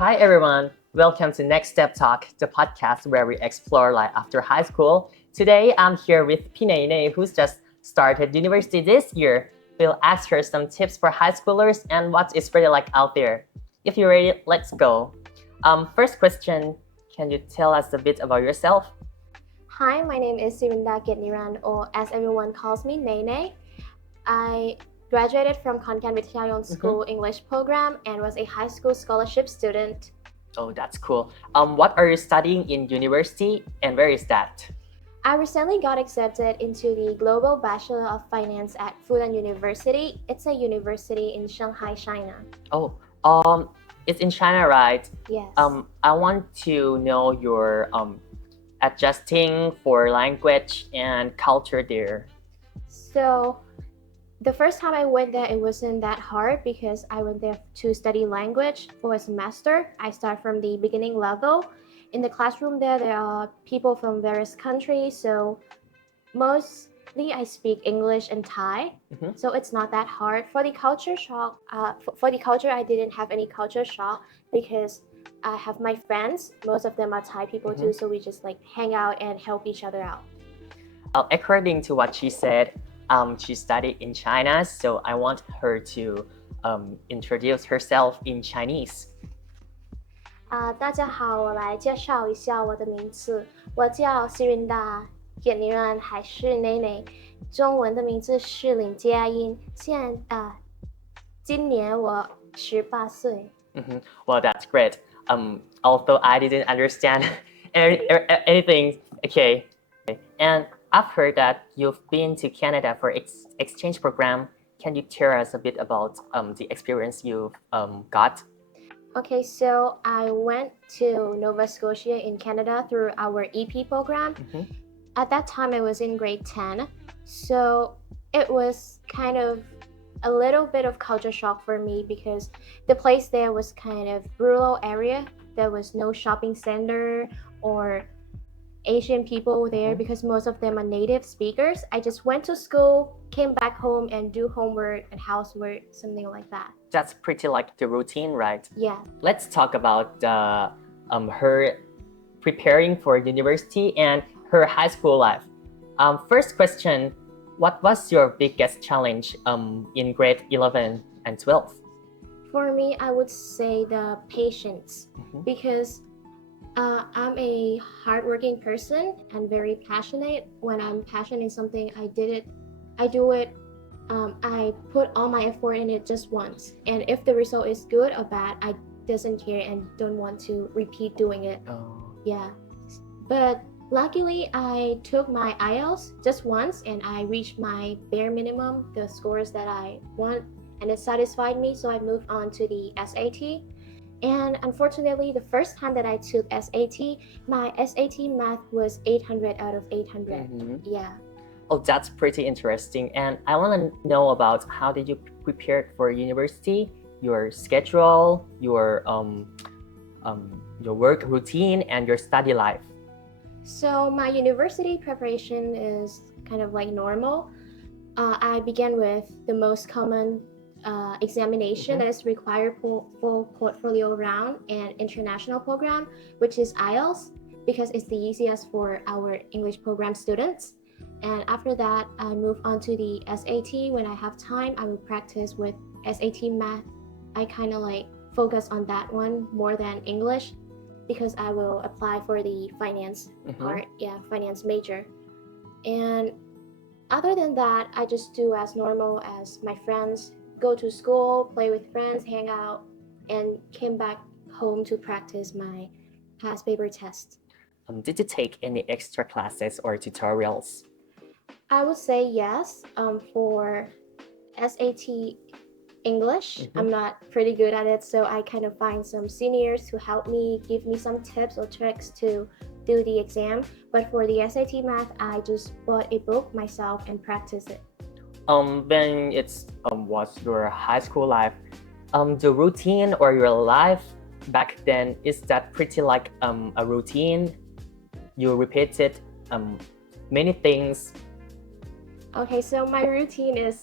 Hi everyone, welcome to Next Step Talk, the podcast where we explore life after high school. Today I'm here with Nene, who's just started university this year. We'll ask her some tips for high schoolers and what it's really like out there. If you're ready, let's go. First question, can you tell us a bit about yourself? Hi, my name is Niran, or as everyone calls me, Nene. I graduated from Konkan Vittayayon School English program and was a high school scholarship student. Oh, that's cool. What are you studying in university and where is that? I recently got accepted into the Global Bachelor of Finance at Fudan University. It's a university in Shanghai, China. Oh, it's in China, right? Yes. I want to know your adjusting for language and culture there. So, the first time I went there, it wasn't that hard because I went there to study language for a semester. I start from the beginning level. In the classroom there are people from various countries, so mostly I speak English and Thai, so it's not that hard. For the culture shock, I didn't have any culture shock because I have my friends. Most of them are Thai people too, so we just like hang out and help each other out. According to what she said, she studied in China, so I want her to introduce herself in Chinese. 大家好，我来介绍一下我的名字，我叫西云达，简尼人还是 Nene， 中文的名字是林佳音，今年我18岁。Well, that's great. Although I didn't understand anything, okay. And I've heard that you've been to Canada for exchange program. Can you tell us a bit about the experience you've got? Okay, so I went to Nova Scotia in Canada through our EP program. At that time, I was in grade 10, so it was kind of a little bit of culture shock for me because the place there was kind of rural area. There was no shopping center or Asian people there because most of them are native speakers. I just went to school, came back home and do homework and housework, something like that. That's pretty like the routine, right? Yeah. Let's talk about her preparing for university and her high school life. First question, what was your biggest challenge in grade 11 and 12? For me, I would say the patience because I'm a hardworking person and very passionate. When I'm passionate in something, I do it. I put all my effort in it just once, and if the result is good or bad, I doesn't care and don't want to repeat doing it. Yeah, but luckily I took my IELTS just once and I reached my bare minimum, the scores that I want, and it satisfied me, so I moved on to the SAT. And unfortunately, the first time that I took SAT, my SAT math was 800 out of 800. Yeah. Oh, that's pretty interesting. And I want to know about how did you prepare for university, your schedule, your work routine, and your study life. So my university preparation is kind of like normal. I began with the most common examination that is required for portfolio round and international program, which is IELTS, because it's the easiest for our English program students. And after that, I move on to the SAT. When I have time, I will practice with SAT math. I kind of like focus on that one more than English because I will apply for the finance part, finance major. And other than that, I just do as normal as my friends, go to school, play with friends, hang out, and came back home to practice my past paper test. Did you take any extra classes or tutorials? I would say yes. For SAT English, I'm not pretty good at it, so I kind of find some seniors to help me, give me some tips or tricks to do the exam. But for the SAT math, I just bought a book myself and practice it. When it's was your high school life, the routine or your life back then, is that pretty like a routine? You repeated many things. Okay, so my routine is,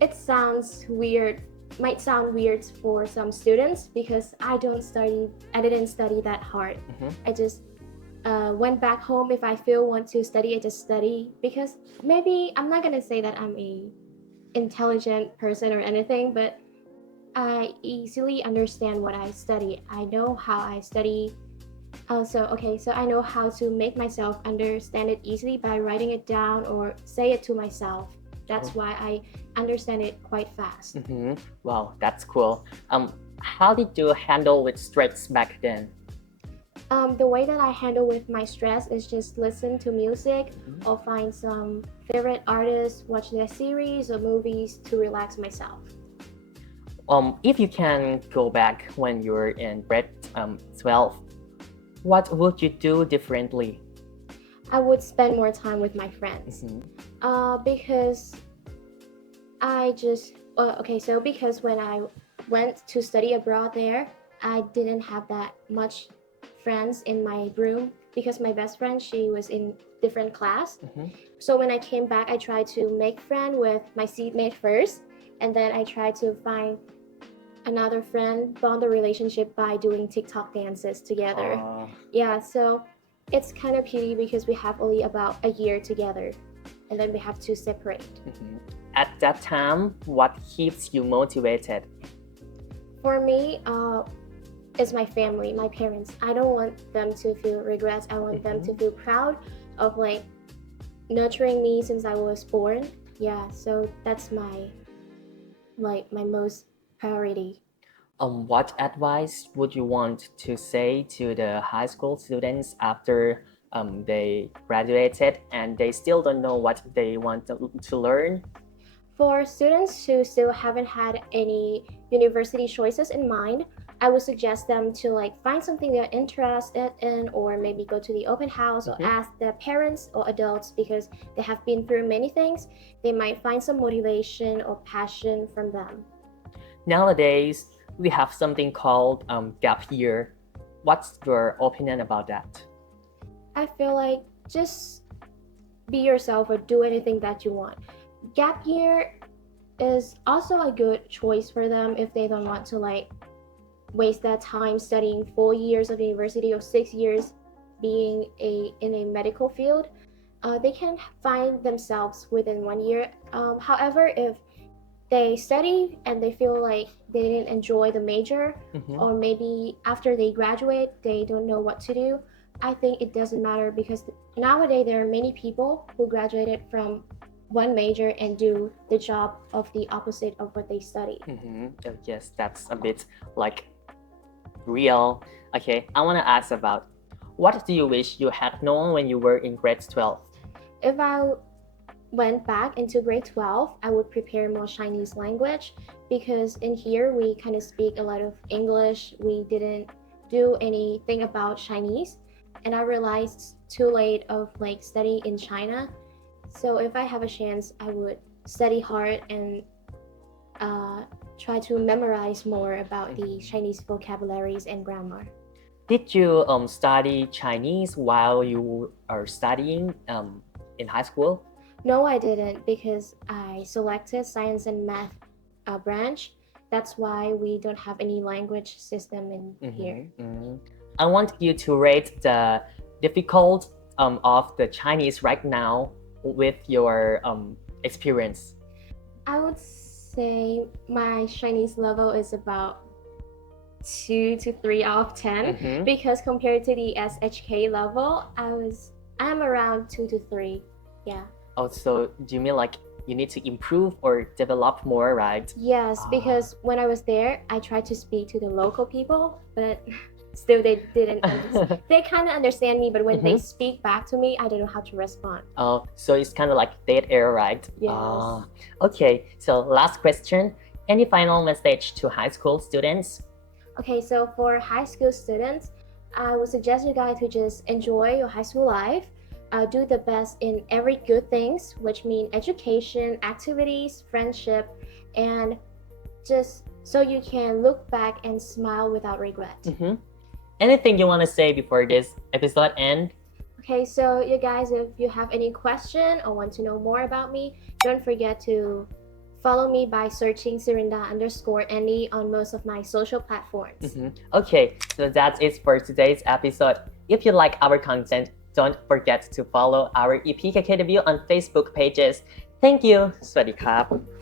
it sounds weird might sound weird for some students because I didn't study that hard. I just went back home. If I feel want to study, I just study, because maybe I'm not gonna say that I'm a intelligent person or anything, but I easily understand what I study. I know how I study. So I know how to make myself understand it easily by writing it down or say it to myself. That's why I understand it quite fast. Wow, that's cool. How did you handle with stress back then? The way that I handle with my stress is just listen to music or find some favorite artists, watch their series or movies to relax myself. If you can go back when you were in grade 12, what would you do differently? I would spend more time with my friends. Because because when I went to study abroad there, I didn't have that much friends in my room because my best friend, she was in different class. So when I came back, I tried to make friend with my seatmate first, and then I tried to find another friend, bond the relationship by doing TikTok dances together. Yeah, so it's kind of pity because we have only about a year together, and then we have to separate. At that time, what keeps you motivated? For me, it's my family, my parents. I don't want them to feel regrets. I want them to feel proud of like nurturing me since I was born. Yeah, so that's my most priority. What advice would you want to say to the high school students after they graduated and they still don't know what they want to learn? For students who still haven't had any university choices in mind, I would suggest them to like find something they're interested in, or maybe go to the open house or ask their parents or adults, because they have been through many things. They might find some motivation or passion from them. Nowadays, we have something called gap year. What's your opinion about that? I feel like just be yourself or do anything that you want. Gap year is also a good choice for them if they don't want to like waste their time studying 4 years of university or 6 years being in a medical field. They can find themselves within 1 year. However, if they study and they feel like they didn't enjoy the major, or maybe after they graduate they don't know what to do, I think it doesn't matter, because nowadays there are many people who graduated from one major and do the job of the opposite of what they studied. Yes, that's a bit like real. Okay, I want to ask about, what do you wish you had known when you were in grade 12? If I went back into grade 12, I would prepare more Chinese language, because in here we kind of speak a lot of English. We didn't do anything about Chinese, and I realized too late of like studying in China. So if I have a chance, I would study hard and try to memorize more about the Chinese vocabularies and grammar. Did you study Chinese while you are studying in high school? No, I didn't, because I selected science and math branch. That's why we don't have any language system in here. I want you to rate the difficult of the Chinese right now with your experience. I would say my Chinese level is about 2 to 3 out of 10, because compared to the SHK level, I am around 2 to 3. Yeah. Oh, so do you mean like you need to improve or develop more, right? Yes, because when I was there, I tried to speak to the local people, but still they didn't understand. They kind of understand me, but when they speak back to me, I don't know how to respond. Oh, so it's kind of like dead air, right? Yes. Okay, so last question. Any final message to high school students? Okay, so for high school students, I would suggest you guys to just enjoy your high school life. Do the best in every good things, which mean education, activities, friendship, and just so you can look back and smile without regret. Anything you want to say before this episode ends? Okay, so you guys, if you have any question or want to know more about me, don't forget to Follow me by searching Sirinda_Annie on most of my social platforms. Okay, so that's it for today's episode. If you like our content, don't forget to follow our EPKKW on Facebook pages. Thank you. สวัสดีครับ